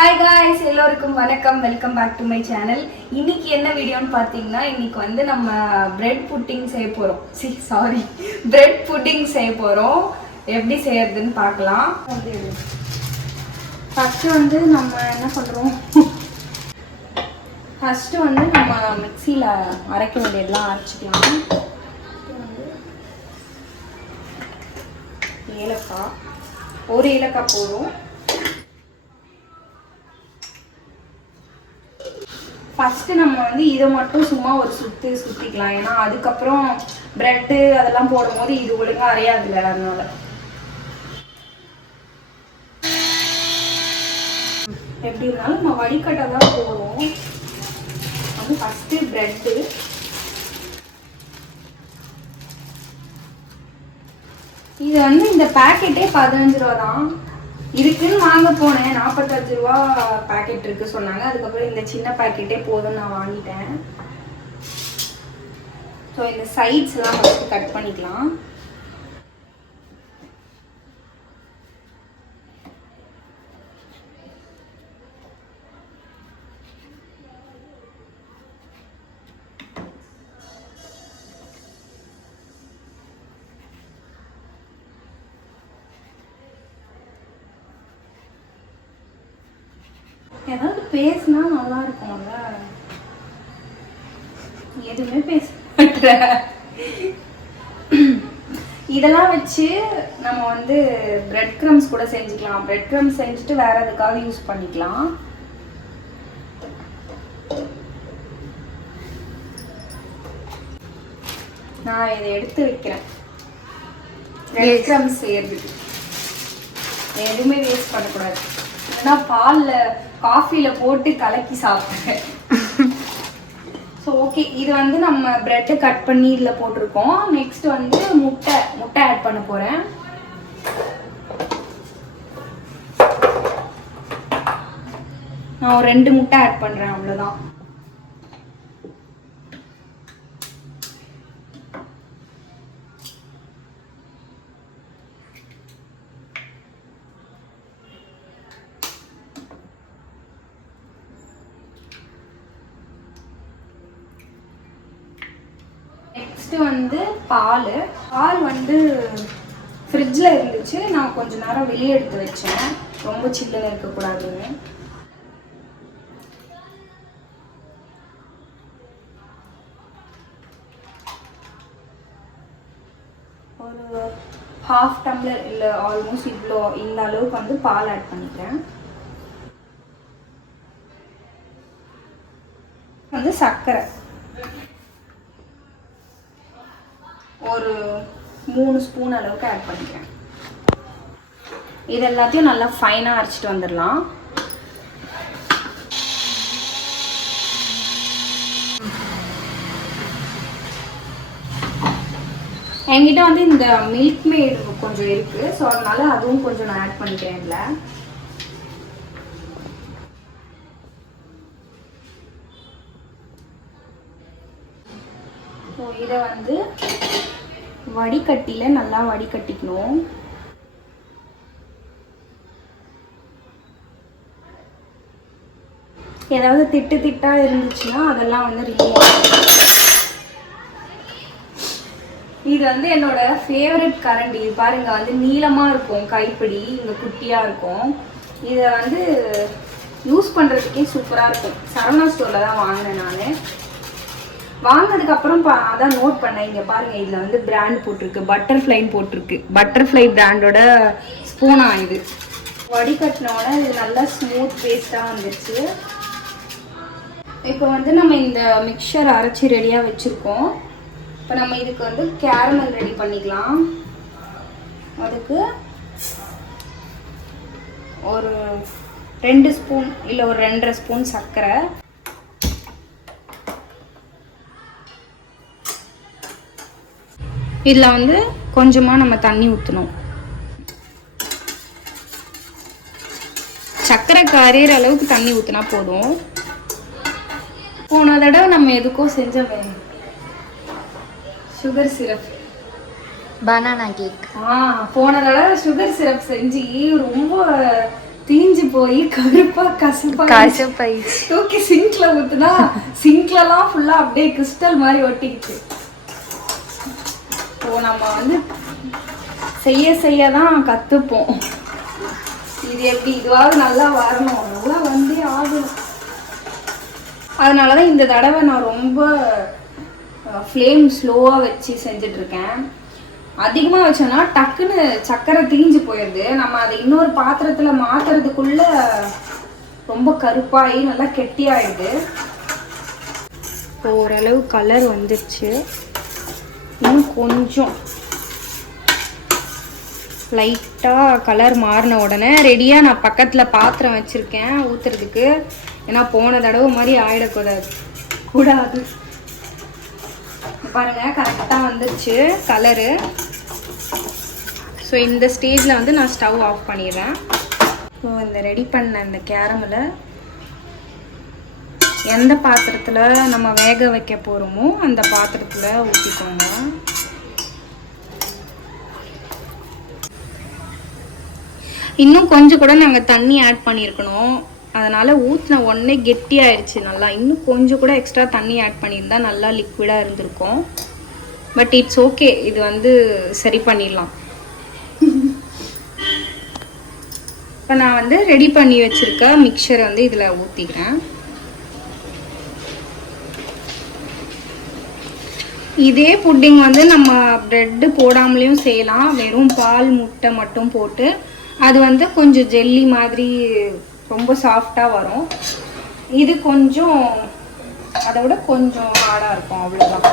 Hi guys, எல்லோருக்கும் வணக்கம். Welcome back to my channel. இன்னைக்கு என்ன வீடியோன்னு பார்த்தீங்கன்னா, இன்னைக்கு வந்து நம்ம பிரெட் புட்டிங் செய்ய போகிறோம். பிரெட் புட்டிங் செய்ய போகிறோம். எப்படி செய்யறதுன்னு பார்க்கலாம். ஃபஸ்ட்டு வந்து நம்ம என்ன பண்ணுறோம், ஃபஸ்ட்டு வந்து நம்ம மிக்சியில் அரைக்க வேண்டியதெல்லாம் அரைச்சிக்கலாம். ஏலக்காய், ஒரு ஏலக்காய் போதும். ஃபஸ்ட்டு நம்ம வந்து இதை மட்டும் சும்மா ஒரு சுற்றிக்கலாம். ஏன்னா அதுக்கப்புறம் ப்ரெட்டு அதெல்லாம் போடும்போது இது ஒழுங்காக அரையாதுல்ல, அதனால. எப்படி இருந்தாலும் நம்ம வடிகட்டை தான் போடுவோம். வந்து ஃபஸ்ட்டு ப்ரெட்டு, இது வந்து இந்த பேக்கெட்டே 15 ரூபா தான். இதுக்குன்னு வாங்க போனேன், 45 ரூபா பேக்கெட் இருக்கு சொன்னாங்க. அதுக்கப்புறம் இந்த சின்ன பேக்கெட்டே போதும், நான் வாங்கிட்டேன். ஸோ இந்த சைட்ஸ் எல்லாம் ஃபஸ்ட்டு கட் பண்ணிக்கலாம். ஏதாவது பேசினா நல்லா இருக்கும்ல, எதுவுமே பேச மாட்டேன். இதெல்லாம் வச்சு நம்ம வந்து பிரெட் க்ரம்ஸ் கூட செஞ்சுக்கலாம். பிரெட் க்ரம்ஸ் செஞ்சுட்டு வேற எதுக்காக யூஸ் பண்ணிக்கலாம். நான் இதை எடுத்து வைக்கிறேன். பிரெட் க்ரம்ஸ் செய்யறதுக்கு எதுவுமே வேஸ்ட் பண்ணக்கூடாது. ஏன்னா பாலில் காஃபியில் போட்டு கலக்கி சாப்பிட்றேன். ஸோ ஓகே, இது வந்து நம்ம ப்ரெட்டு கட் பண்ணி இதில் போட்டிருக்கோம். நெக்ஸ்ட் வந்து முட்டை ஆட் பண்ண போகிறேன். நான் ஒரு 2 முட்டை ஆட் பண்ணுறேன், அவ்வளோதான். நெக்ஸ்ட்டு வந்து பால் வந்து ஃப்ரிட்ஜில் இருந்துச்சு. நான் கொஞ்ச நேரம் வெளியே எடுத்து வச்சேன், ரொம்ப சில்லுன்னு இருக்கக்கூடாதுன்னு. ஒரு 1/2 டம்ளர் இல்லை, ஆல்மோஸ்ட் இந்த அளவுக்கு வந்து பால் ஆட் பண்ணிக்கிறேன். வந்து சர்க்கரை ஒரு 3 ஸ்பூன் அளவுக்கு ஆட் பண்ணிக்கிறேன். இது எல்லாத்தையும் நல்லா ஃபைனாக அரைச்சிட்டு வந்துடலாம். என்கிட்ட வந்து இந்த மில்க் மேட் கொஞ்சம் இருக்கு, ஸோ அதனால அதுவும் கொஞ்சம் நான் ஆட் பண்ணிக்கிறேன் இதில். ஸோ இதை வந்து வடிகட்டியில் நல்லா வடிகட்டிக்கணும். ஏதாவது திட்டா இருந்துச்சுன்னா அதெல்லாம் வந்து ரிமூவ் ஆகும். இது வந்து என்னோட ஃபேவரட் கரண்டி. பாருங்க, வந்து நீளமாக இருக்கும், கைப்பிடி இங்கே குட்டியாக இருக்கும். இதை வந்து யூஸ் பண்ணுறதுக்கே சூப்பராக இருக்கும். சரவணா ஸ்டோரில் தான் வாங்கினேன் நான். வாங்கினதுக்கப்புறம் அதான் நோட் பண்ணேன். இங்கே பாருங்கள், இதில் வந்து பிராண்ட் போட்டிருக்கு, பட்டர்ஃப்ளைன்னு போட்டிருக்கு. பட்டர்ஃப்ளை பிராண்டோட ஸ்பூனா இது. வடிகட்டினோட இது நல்லா ஸ்மூத் பேஸ்ட்டாக வந்துருச்சு. இப்போ வந்து நம்ம இந்த மிக்சர் அரைச்சி ரெடியாக வச்சுருக்கோம். இப்போ நம்ம இதுக்கு வந்து கேரமல் ரெடி பண்ணிக்கலாம். அதுக்கு ஒரு 2 ஸ்பூன் இல்லை ஒரு 2.5 ஸ்பூன் சர்க்கரை, இதில் வந்து கொஞ்சமாக நம்ம தண்ணி ஊற்றணும். சர்க்கரை கரையிற அளவுக்கு தண்ணி ஊற்றினா போதும். போன தடவை நம்ம எதுக்கோ செஞ்சோமே, சுகர் சிரப், பனானா கேக். போன தடவை சுகர் சிரப் செஞ்சு ரொம்ப தீஞ்சு போய் கருப்பா கசப்பாயிடுச்சு. தூக்கி சிங்க்ல ஊத்துனா சிங்க்லலாம் ஃபுல்லா அப்படியே கிறிஸ்டல் மாதிரி ஒட்டிக்கிச்சு. ஓ நம்ம வந்து செய்ய தான் கத்துப்போம். இது எப்படி இதுவாவது நல்லா வரணும், நல்லா வந்தே ஆகும். அதனாலதான் இந்த தடவை நான் ரொம்ப ஃப்ளேம் ஸ்லோவாக வச்சு செஞ்சிட்ருக்கேன். அதிகமாக வச்சோன்னா டக்குன்னு சக்கரை தீஞ்சு போயிடுது. நம்ம அதை இன்னொரு பாத்திரத்தில் மாற்றுறதுக்குள்ள ரொம்ப கருப்பாகி நல்லா கெட்டியாயிடுது. இப்போ ஓரளவு கலர் வந்துடுச்சு. இன்னும் கொஞ்சம் லைட்டாக கலர் மாறின உடனே ரெடியாக நான் பக்கத்தில் பாத்திரம் வச்சுருக்கேன் ஊற்றுறதுக்கு. ஏன்னா போன தடவை மாதிரி ஆகிடக்கூடாது. பாருங்க கரெக்டாக வந்துடுச்சு கலரு. ஸோ இந்த ஸ்டேஜில் வந்து நான் ஸ்டவ் ஆஃப் பண்ணிடுறேன். ஸோ இந்த ரெடி பண்ண இந்த கேரமலை எந்த பாத்திரத்தில் நம்ம வேக வைக்க போகிறோமோ அந்த பாத்திரத்தில் ஊற்றிக்கோங்க. இன்னும் கொஞ்சம் கூட நாங்கள் தண்ணி ஆட் பண்ணியிருக்கணும். அதனால் ஊற்றின உடனே கெட்டியாயிடுச்சு நல்லா. இன்னும் கொஞ்சம் கூட எக்ஸ்ட்ரா தண்ணி ஆட் பண்ணியிருந்தா நல்லா லிக்விடாக இருந்திருக்கும். பட் இட்ஸ் ஓகே, இது வந்து சரி பண்ணிடலாம். இப்போ நான் வந்து ரெடி பண்ணி வச்சுருக்க மிக்சரை வந்து இதில் ஊற்றிக்கிறேன். இதே புட்டிங் வந்து நம்ம ப்ரெட்டு போடாமலேயும் செய்யலாம். வெறும் பால் முட்டை மட்டும் போட்டு அது வந்து கொஞ்சம் ஜெல்லி மாதிரி ரொம்ப சாஃப்டாக வரும். இது கொஞ்சம் அதை விட கொஞ்சம் ஹார்டாக இருக்கும், அவ்வளோதான்.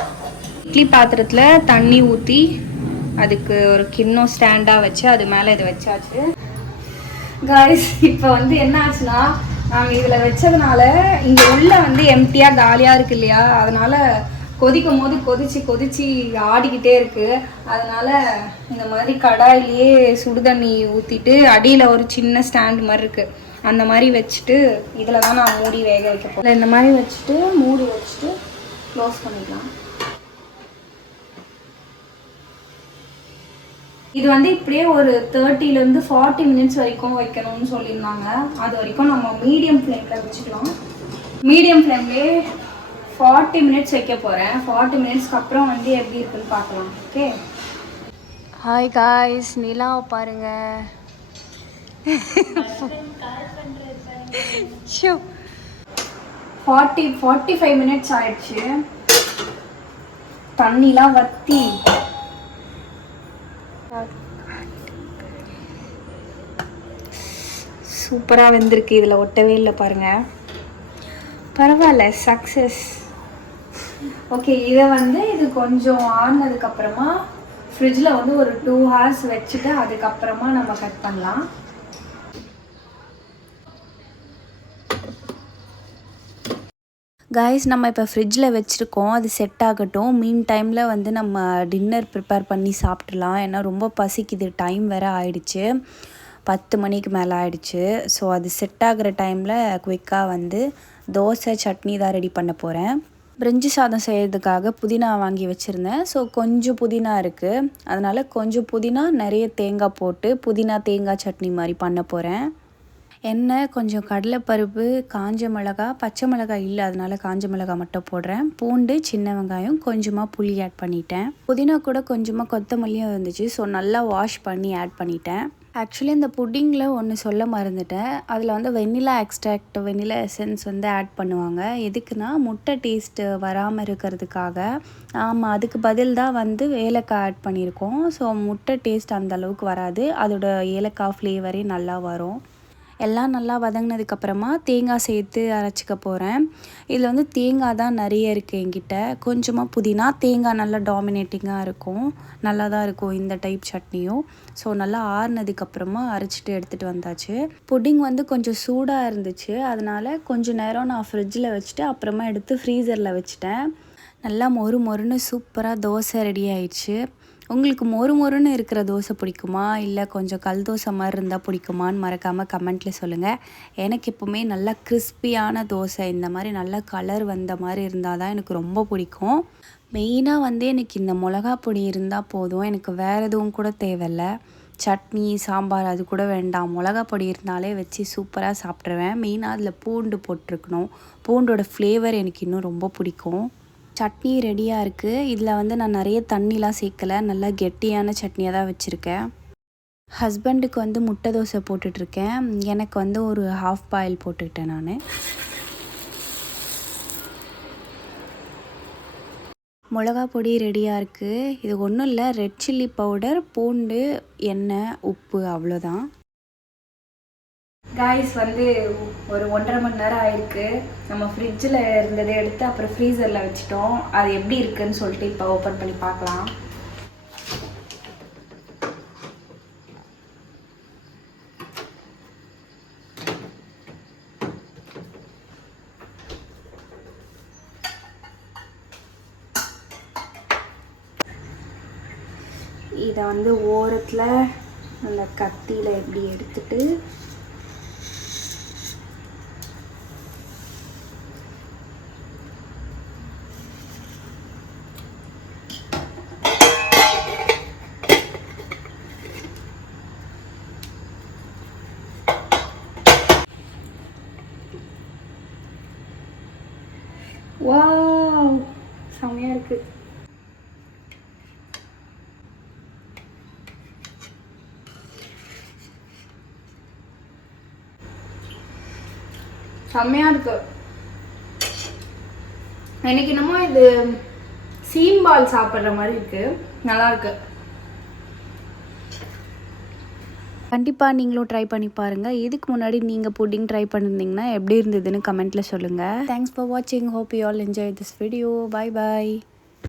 இட்லி பாத்திரத்தில் தண்ணி ஊற்றி அதுக்கு ஒரு கிண்ணம் ஸ்டாண்டாக வச்சு அது மேலே இது வச்சாச்சு. காய்ஸ் இப்போ வந்து என்ன ஆச்சுன்னா, நாங்கள் இதில் வச்சதுனால இங்கே உள்ளே வந்து எம்டியாக காலியாக இருக்கு இல்லையா, அதனால் கொதிக்கும் போது கொதிச்சு ஆடிக்கிட்டே இருக்குது. அதனால் இந்த மாதிரி கடாயிலேயே சுடுதண்ணி ஊற்றிட்டு அடியில் ஒரு சின்ன ஸ்டாண்ட் மாதிரி இருக்குது, அந்த மாதிரி வச்சுட்டு இதில் தான் நான் மூடி வேக வைக்க போகிறேன். இந்த மாதிரி வச்சுட்டு மூடி வச்சுட்டு க்ளோஸ் பண்ணிக்கலாம். இது வந்து இப்படியே ஒரு 30 to 40 மினிட்ஸ் வரைக்கும் வைக்கணும்னு சொல்லியிருந்தாங்க. அது வரைக்கும் நம்ம மீடியம் ஃப்ளேமில் வச்சுக்கலாம். மீடியம் ஃப்ளேம்லேயே 40 மினிட்ஸ் வைக்க போகிறேன். 40 மினிட்ஸ்க்கு அப்புறம் வந்து எப்படி இருக்குன்னு பார்க்கலாம். ஓகே. ஹாய் காய்ஸ், நிலாவை பாருங்க. 45 மினிட்ஸ் ஆயிடுச்சு. தண்ணிலாம் வற்றி சூப்பராக வெந்திருக்கு. இதில் ஒட்டவே இல்லை பாருங்க. பரவாயில்ல, சக்ஸஸ். ஓகே, இதை வந்து இது கொஞ்சம் ஆறுனதுக்கப்புறமா ஃப்ரிட்ஜில் வந்து ஒரு 2 hours வச்சுட்டு அதுக்கப்புறமா நம்ம கட் பண்ணலாம். காய்ஸ், நம்ம இப்போ ஃப்ரிட்ஜில் வச்சுருக்கோம், அது செட் ஆகட்டும். மீன் டைமில் வந்து நம்ம டின்னர் ப்ரிப்பேர் பண்ணி சாப்பிட்றலாம். ஏன்னா ரொம்ப பசிக்குது, டைம் வேறு ஆயிடுச்சு, 10 மணிக்கு மேலே ஆயிடுச்சு. ஸோ அது செட் ஆகிற டைமில் குயிக்காக வந்து தோசை சட்னி தான் ரெடி பண்ண போகிறேன். பிரிஞ்சி சாதம் செய்கிறதுக்காக புதினா வாங்கி வச்சுருந்தேன். ஸோ கொஞ்சம் புதினா இருக்குது, அதனால் கொஞ்சம் புதினா நிறைய தேங்காய் போட்டு புதினா தேங்காய் சட்னி மாதிரி பண்ண போகிறேன். எண்ணெய், கொஞ்சம் கடலைப்பருப்பு, காஞ்ச மிளகா, பச்சை மிளகாய் இல்லை அதனால் காஞ்ச மிளகாய் மட்டும் போடுறேன். பூண்டு, சின்ன வெங்காயம், கொஞ்சமாக புளி ஆட் பண்ணிட்டேன். புதினா கூட கொஞ்சமாக கொத்தமல்லியும் இருந்துச்சு. ஸோ நல்லா வாஷ் பண்ணி ஆட் பண்ணிட்டேன். ஆக்சுவலி இந்த புட்டிங்கில் ஒன்று சொல்ல மறந்துட்டேன். அதில் வந்து வெண்ணிலா எக்ஸ்ட்ராக்ட், வெண்ணிலா எசன்ஸ் வந்து ஆட் பண்ணுவாங்க. எதுக்குன்னா முட்டை டேஸ்ட்டு வராமல் இருக்கிறதுக்காக. ஆமாம், அதுக்கு பதில் தான் வந்து ஏலக்காய் ஆட் பண்ணியிருக்கோம். ஸோ முட்டை டேஸ்ட் அந்த அளவுக்கு வராது, அதோட ஏலக்காய் ஃப்ளேவரே நல்லா வரும். எல்லாம் நல்லா வதங்கினதுக்கப்புறமா தேங்காய் சேர்த்து அரைச்சிக்க போகிறேன். இதில் வந்து தேங்காய் தான் நிறைய இருக்குது என்கிட்ட. கொஞ்சமாக புதினா, தேங்காய் நல்லா டாமினேட்டிங்காக இருக்கும், நல்லா தான் இருக்கும் இந்த டைப் சட்னியும். ஸோ நல்லா ஆறுனதுக்கப்புறமா அரைச்சிட்டு எடுத்துகிட்டு வந்தாச்சு. புட்டிங் வந்து கொஞ்சம் சூடாக இருந்துச்சு, அதனால் கொஞ்சம் நேரம் நான் ஃப்ரிட்ஜில் வச்சுட்டு அப்புறமா எடுத்து ஃப்ரீசரில் வச்சுட்டேன். நல்லா மொறு மொறுன்னு சூப்பராக தோசை ரெடி ஆயிடுச்சு. உங்களுக்கு மொறு மொறுன்னு இருக்கிற தோசை பிடிக்குமா, இல்லை கொஞ்சம் கல் தோசை மாதிரி இருந்தால் பிடிக்குமான்னு மறக்காமல் கமெண்ட்டில் சொல்லுங்கள். எனக்கு எப்போவுமே நல்லா கிறிஸ்பியான தோசை, இந்த மாதிரி நல்லா கலர் வந்த மாதிரி இருந்தால் தான் எனக்கு ரொம்ப பிடிக்கும். மெயினாக வந்து எனக்கு இந்த மிளகா பொடி இருந்தால் போதும், எனக்கு வேறு எதுவும் கூட தேவையில்லை. சட்னி சாம்பார் அது கூட வேண்டாம், மிளகா பொடி இருந்தாலே வச்சு சூப்பராக சாப்பிட்ருவேன். மெயினாக அதில் பூண்டு போட்டிருக்கணும். பூண்டோட ஃப்ளேவர் எனக்கு இன்னும் ரொம்ப பிடிக்கும். சட்னி ரெடியாக இருக்குது. இதில் வந்து நான் நிறைய தண்ணிலாம் சேர்க்கலை, நல்லா கெட்டியான சட்னியாக தான் வச்சுருக்கேன். ஹஸ்பண்டுக்கு வந்து முட்டை தோசை போட்டுட்ருக்கேன். எனக்கு வந்து ஒரு ஹாஃப் பாயில் போட்டுக்கிட்டேன் நான். மிளகா பொடி ரெடியாக இருக்குது. இது ஒன்றும் இல்லை, ரெட் சில்லி பவுடர், பூண்டு, எண்ணெய், உப்பு, அவ்வளோதான். காய்ஸ் வந்து ஒரு 1.5 மணி நேரம் ஆயிருக்கு. நம்ம ஃப்ரிட்ஜில் இருந்ததை எடுத்து அப்புறம் ஃப்ரீசரில் வச்சுட்டோம். அது எப்படி இருக்குன்னு சொல்லிட்டு இப்போ ஓப்பன் பண்ணி பார்க்கலாம். இதை வந்து ஓரத்தில் அந்த கத்தியில் எப்படி எடுத்துட்டு வாவ் செமையாக இருக்குது. செம்மையாக இருக்கு. எனக்கு என்னமோ இது சீம்பால் சாப்பிட்ற மாதிரி இருக்கு, நல்லா இருக்கு. கண்டிப்பாக நீங்களும் ட்ரை பண்ணி பாருங்கள். இதுக்கு முன்னாடி நீங்கள் புட்டிங் ட்ரை பண்ணியிருந்தீங்கன்னா எப்படி இருந்ததுன்னு கமெண்ட்டில் சொல்லுங்கள். தேங்க்ஸ் ஃபார் வாட்சிங். Hope you all enjoy this video. Bye bye.